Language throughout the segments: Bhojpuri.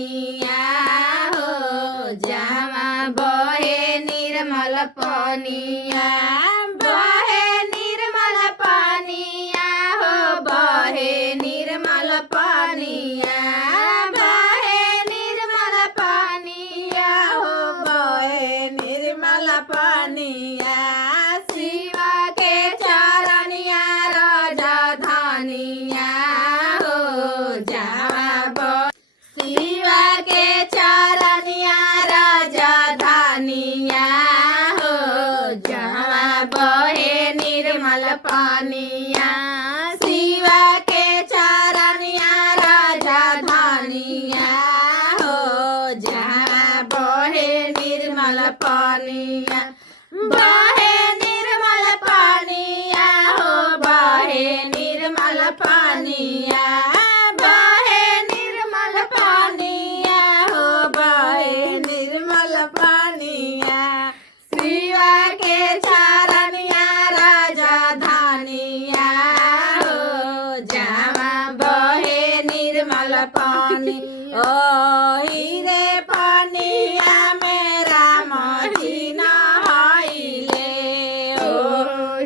पानिया हो जहाँ बहे निर्मल पानिया बहे निर्मल पानिया हो बहे निर्मल पानिया बहे निर्मल पानिया हो बहे निर्मल पानिया शिव के चरनिया राजधानिया हो जहाँ शिव के चरनिया राजधानिया हो जहाँ बहे निर्मल पानिया शिव के चरनिया राजधानिया हो जहाँ बहे निर्मल पानिया बहे निर्मल पानिया हो बहे निर्मल पानिया बहे निर्मल पानिया हो बहे निर्मल पानिया शिव के चरनिया राजधानिया हो जहाँ बहे निर्मल पानी ओ हीरे पानिया मेरा मही नहाइले ओ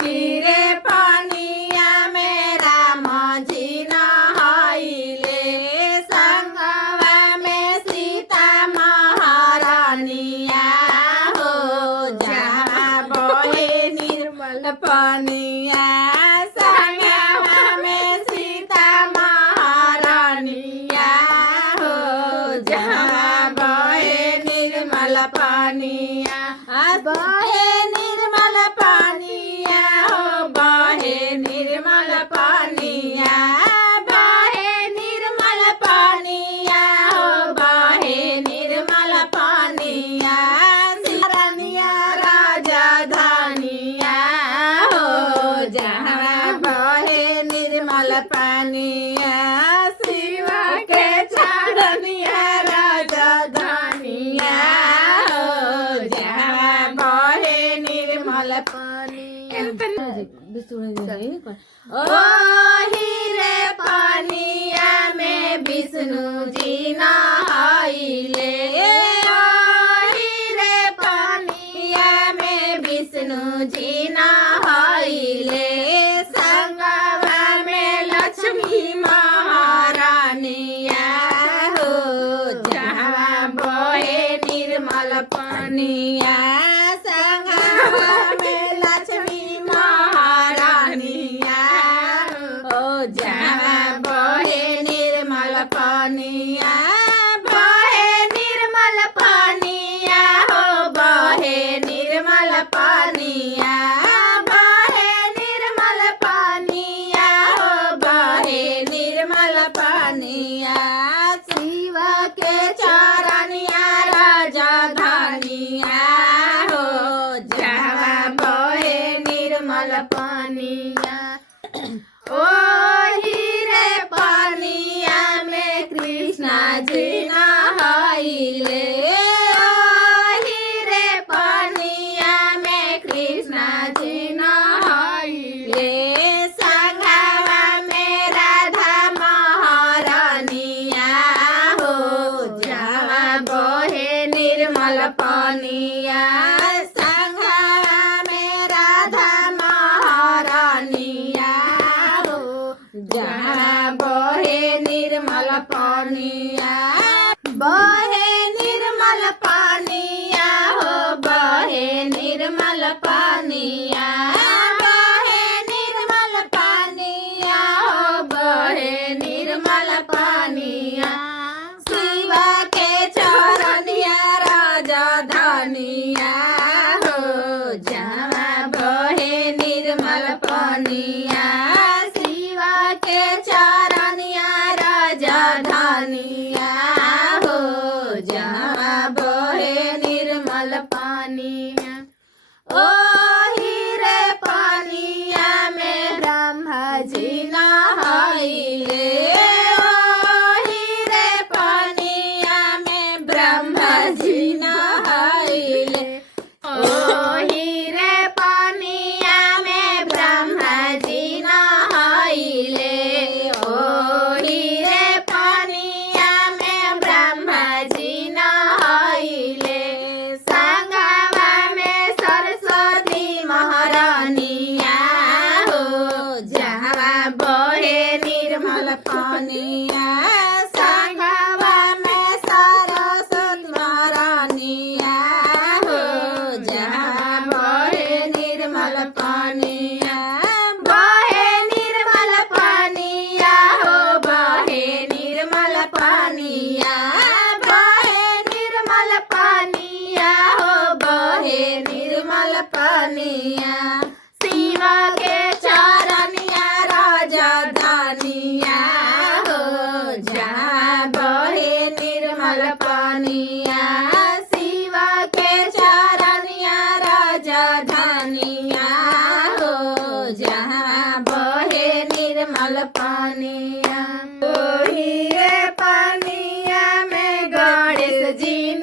हीरे पानिया मेरा मही नहाइले संगवा में सीता महारानिया हो जहाँ बहे निर्मल पानिया संगवा में सीता महारानिया हो जहाँ बहे निर्मल पानिया बहे निर्मल पानिया हो बहे निर्मल पानिया बहे निर्मल पानिया हो बहे निर्मल पानिया शरणिया राजधानिया हो जहाँ बहे निर्मल पानिया शिव के चरनिया राजधानिया हो जहाँ बहे निर्मल पानिया ओ हीरे पानिया में विष्णु जी नहाइले ओ हीरे पानिया में विष्णु जी नहाइले संगवा में लक्ष्मी महारानिया हो जहाँ बहे निर्मल पानिया संगवा में लक्ष्मी महारानिया हो जहाँ बहे निर्मल पानिया बहे निर्मल पानिया हो बहे निर्मल पानिया बहे निर्मल पानिया हो बहे निर्मल पानिया शिव के चरनिया राजधानिया हो जहाँ बहे निर्मल पानिया ओ हीरे पानिया में कृष्णा जी नहाइले ओ हीरे पानिया में कृष्णा जी नहाइले संगवा में राधा महारानिया हो जहाँ बहे निर्मल पानिया संगवा में राधा महारानिया हो जहाँ बहे निर्मल पानिया बहे निर्मल पानिया हो बहे निर्मल पानिया बहे निर्मल पानिया हो बहे निर्मल पानिया शिव के चरनिया राजधानिया हो जहाँ बहे निर्मल पानिया शिव के चरनिया राजधानिया हो जहाँ बहे निर्मल पानिया ओ हीरे पानिया में ब्रह्मा जी नहाइले ओ हीरे पानिया में ब्रह्मा जी नहाइले ओ हीरे पानिया में ब्रह्मा जी नहाइले ओ हीरे पानिया में ब्रह्मा पानिया शिवा के चरनिया राजधानिया हो जहाँ बहे निर्मल पानिया। ओही रे पानिया में गणेश जी